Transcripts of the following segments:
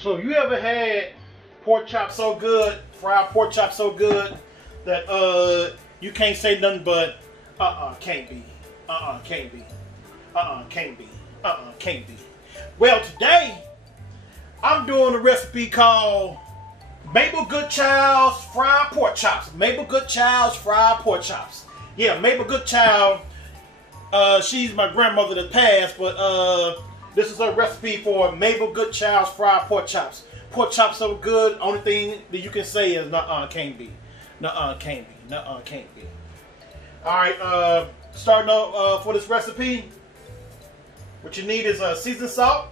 So you ever had pork chop so good, fried pork chop so good that you can't say nothing but can't be, can't be, can't be, can't be. Well, today I'm doing a recipe called MABLE GOODCHILD's fried pork chops. MABLE GOODCHILD's fried pork chops. Yeah, MABLE GOODCHILD. She's my grandmother that passed, but this is a recipe for MABLE GOODCHILD's fried pork chops. Pork chops so good, only thing that you can say is can't be. Can't be. Can't be. Alright, starting off for this recipe, what you need is seasoned salt,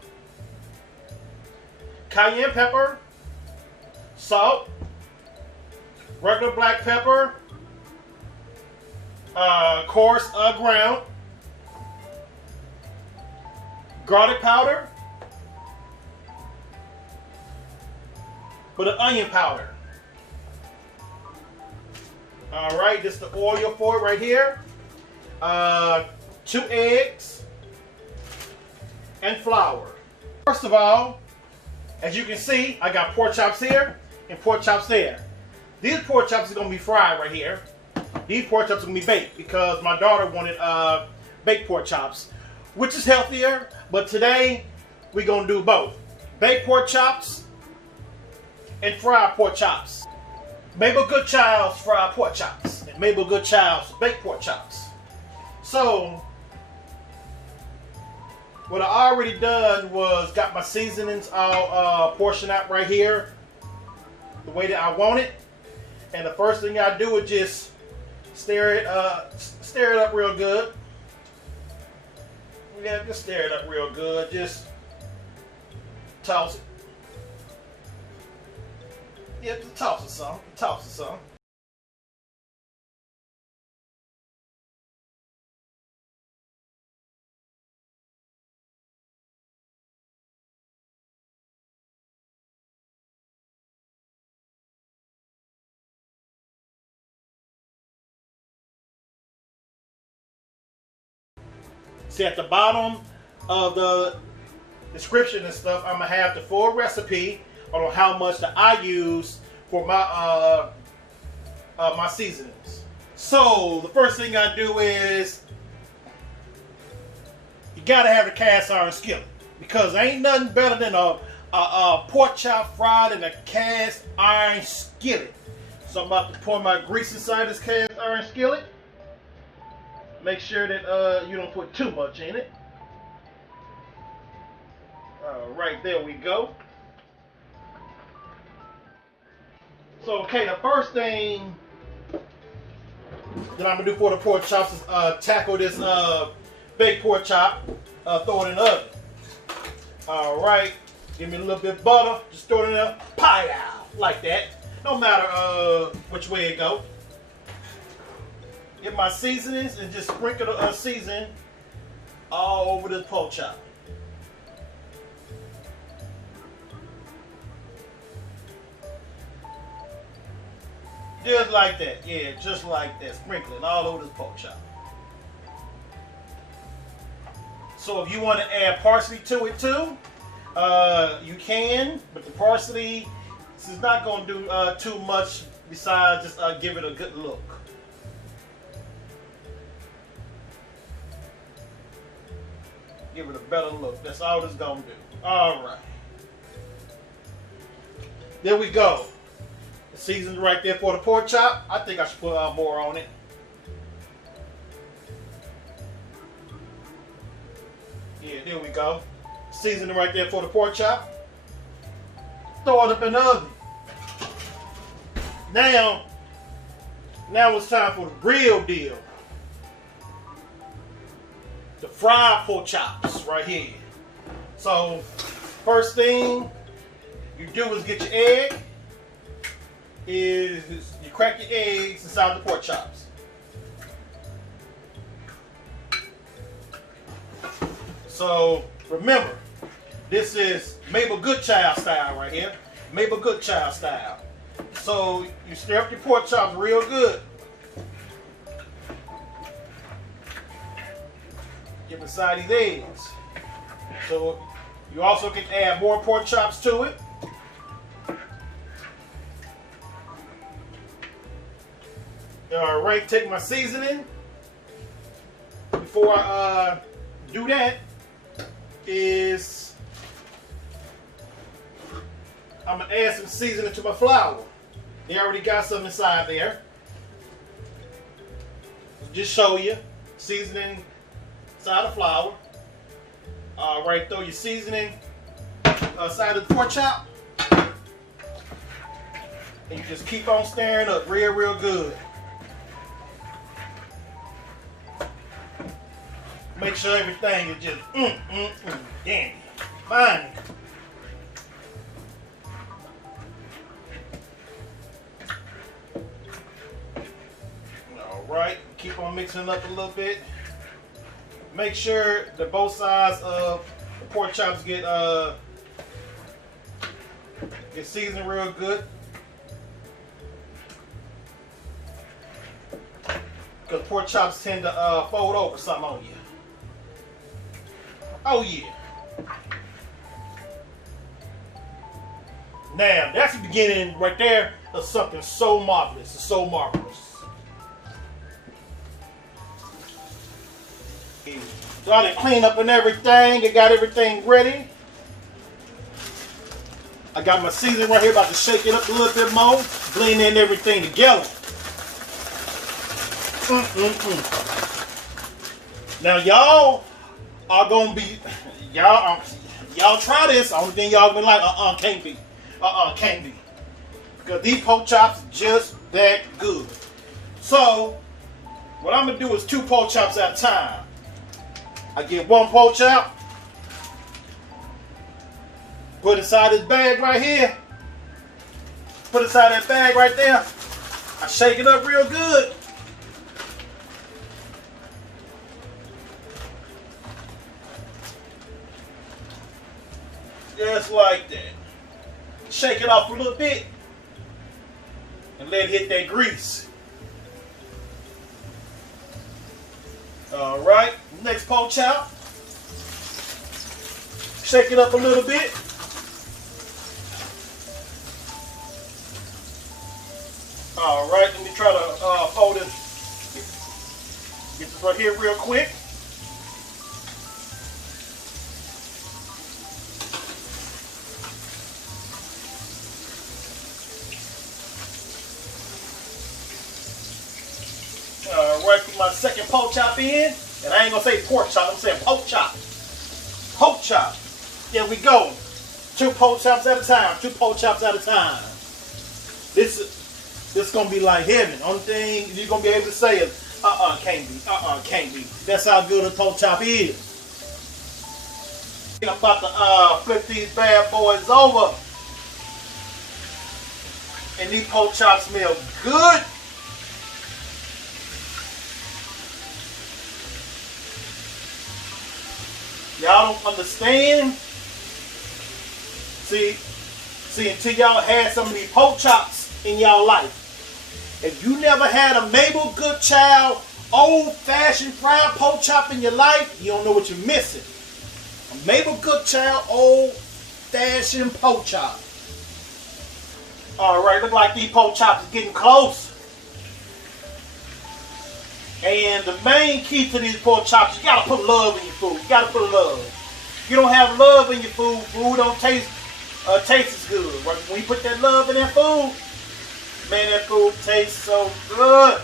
cayenne pepper, salt, regular black pepper, coarse ground, garlic powder, with an onion powder. Alright, this is the oil for it right here. 2 eggs and flour. First of all, as you can see, I got pork chops here and pork chops there. These pork chops are going to be fried right here. These pork chops are going to be baked because my daughter wanted baked pork chops, which is healthier, but today we're going to do both. Baked pork chops and fried pork chops. MABLE GOODCHILD's fried pork chops and MABLE GOODCHILD's baked pork chops. So, what I already done was got my seasonings all portioned out right here the way that I want it. And the first thing I do is just stir it up real good. Yeah, just stir it up real good. Just toss it. Yeah, just toss it some. Toss it some. See, at the bottom of the description and stuff, I'm gonna have the full recipe on how much that I use for my my seasonings. So the first thing I do is you gotta have a cast iron skillet because ain't nothing better than a pork chop fried in a cast iron skillet. So I'm about to pour my grease inside this cast iron skillet. Make sure that you don't put too much in it. Alright, there we go. So, okay, the first thing that I'm going to do for the pork chops is tackle this baked pork chop, throw it in the oven. Alright, give me a little bit of butter, just throw it in there, pow, like that. No matter which way it go. Get my seasonings and just sprinkle the seasoning all over this pork chop. Just like that, yeah, just like that, sprinkling all over this pork chop. So if you want to add parsley to it too, you can, but the parsley is not going to do too much besides just give it a good look. Give it a better look. That's all it's gonna do. Alright. There we go. The season's right there for the pork chop. I think I should put more on it. Yeah, there we go. Seasoning right there for the pork chop. Throw it up in the oven. Now it's time for the real deal. The fried pork chops right here. So first thing you do is get your egg. You crack your eggs inside the pork chops. So remember, this is MABLE GOODCHILD style right here. MABLE GOODCHILD style. So you stir up your pork chops real good. Get beside these eggs. So you also can add more pork chops to it. All right, take my seasoning. Before I do that, I'm gonna add some seasoning to my flour. They already got some inside there. Just show you seasoning inside the flour. All right, throw your seasoning side of the pork chop, and you just keep on stirring up real good. Make sure everything is just dandy, fine. All right, keep on mixing it up a little bit. Make sure that both sides of the pork chops get seasoned real good. Because pork chops tend to fold over something on you. Oh yeah. Now, that's the beginning right there of something so marvelous. So marvelous. So I done clean up and everything. I got everything ready. I got my seasoning right here. About to shake it up a little bit more. Blend in everything together. Now y'all are gonna be y'all try this. Only thing y'all gonna be like, can't be. Can't be. Because these pork chops just that good. So what I'm gonna do is 2 pork chops at a time. I get 1 pork chop, put inside this bag right here. Put inside that bag right there. I shake it up real good. Just like that. Shake it off a little bit and let it hit that grease. All right, next pork chop. Shake it up a little bit. All right, let me try to fold it. Get this right here real quick. Right, put my second pork chop in, and I ain't gonna say pork chop, I'm saying pork chop. Pork chop. There we go. 2 pork chops at a time. 2 pork chops at a time. This gonna be like heaven. Only thing you're gonna be able to say is, can't be. Can't be. That's how good a pork chop is. I'm about to flip these bad boys over, and these pork chops smell good. Y'all don't understand. See, until y'all had some of these pork chops in y'all life. If you never had a MABLE GOODCHILD old-fashioned fried pork chop in your life, you don't know what you're missing. A MABLE GOODCHILD old-fashioned pork chop. All right, look like these pork chops are getting close. And the main key to these pork chops, you gotta put love in your food. You gotta put love. If you don't have love in your food, food don't taste as good. Right? When you put that love in that food, man, that food tastes so good.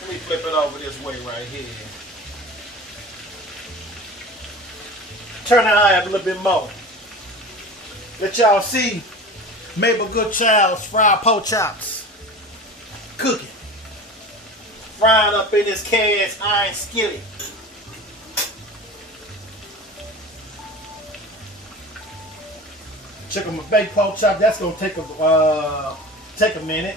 Let me flip it over this way right here. Turn the eye up a little bit more. Let y'all see MABLE GOODCHILD's fried pork chops cooking. Frying up in this cast iron skillet. Check on my baked pork chop. That's gonna take a minute.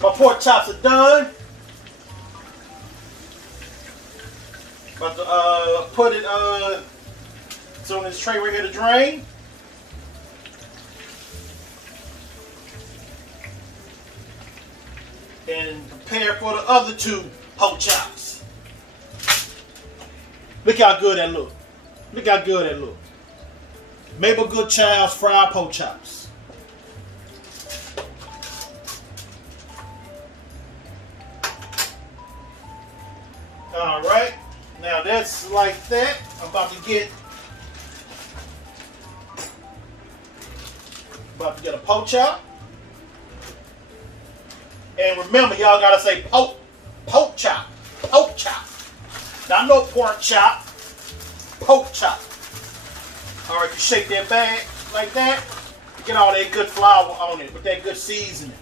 My pork chops are done. About to put it on this tray right here to drain. And prepare for the other 2 pork chops. Look how good that look. Look how good that look. Mabel Goodchild's fried pork chops. All right, now that's like that. I'm about to get a pork chop. And remember, y'all gotta say pork chop, pork chop. Now, no pork chop, pork chop. All right, you shake that bag like that. Get all that good flour on it with that good seasoning.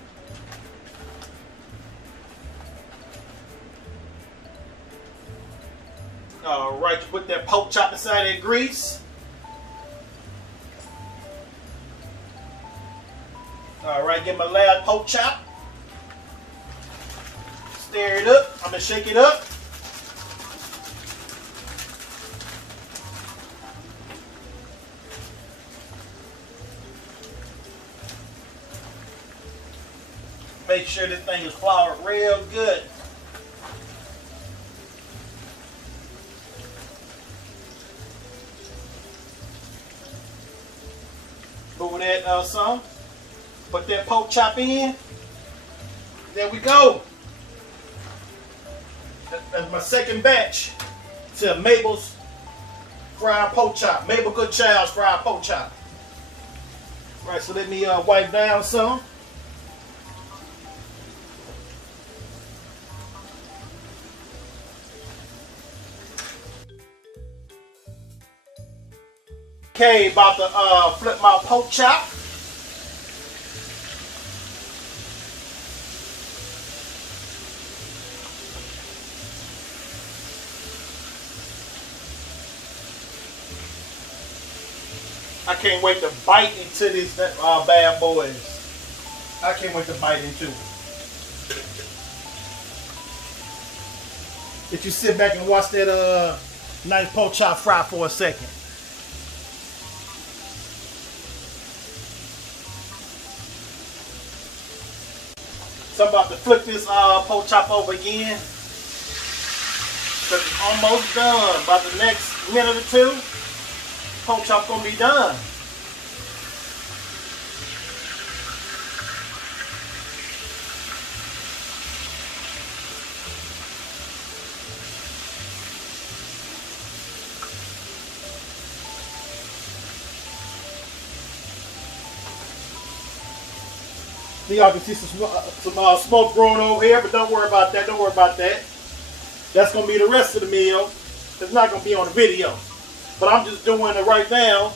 All right, you put that pork chop inside that grease. All right, get my last pork chop. Stir it up. I'm gonna shake it up. Make sure this thing is floured real good. Move that some. Put that pork chop in. There we go. That's my second batch to Mabel's fried pork chop. Mabel Goodchild's fried pork chop. Right, so let me wipe down some. Okay, about to flip my pork chop. I can't wait to bite into these bad boys. I can't wait to bite into it. If you sit back and watch that nice pork chop fry for a second. So I'm about to flip this pork chop over again. So it's almost done. About the next minute or two, pork chop gonna be done. Y'all can see some smoke growing over here, but don't worry about that. Don't worry about that. That's gonna be the rest of the meal. It's not gonna be on the video, but I'm just doing it right now.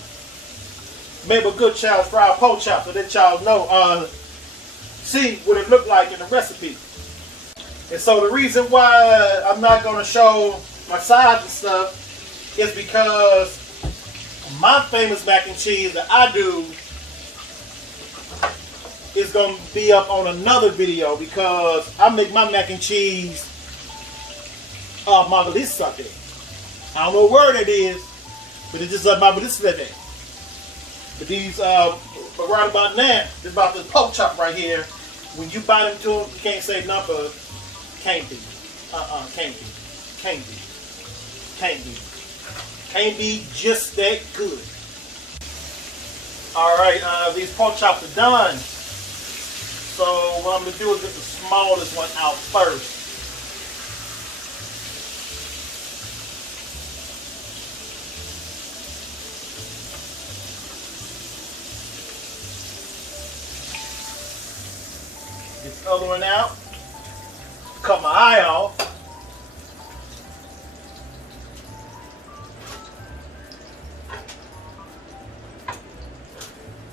Mabel Goodchild's fried pork chop, so that y'all know, see what it looked like in the recipe. And so the reason why I'm not gonna show my sides and stuff is because my famous mac and cheese that I do is going to be up on another video, because I make my mac and cheese margarita. I don't know where that is, but it's just a margarita. But these, but right about now, it's about this pork chop right here. When you bite into them, you can't say nothing but can't be. Can't be. Can't be. Can't be. Can't be just that good. Alright, these pork chops are done. So what I'm going to do is get the smallest one out first. Get the other one out. Cut my eye off.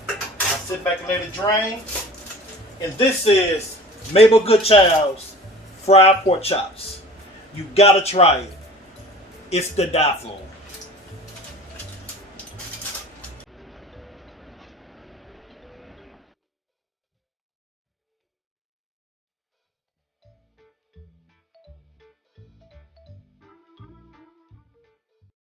I sit back and let it drain. And this is Mabel Goodchild's fried pork chops. You gotta try it. It's to die for.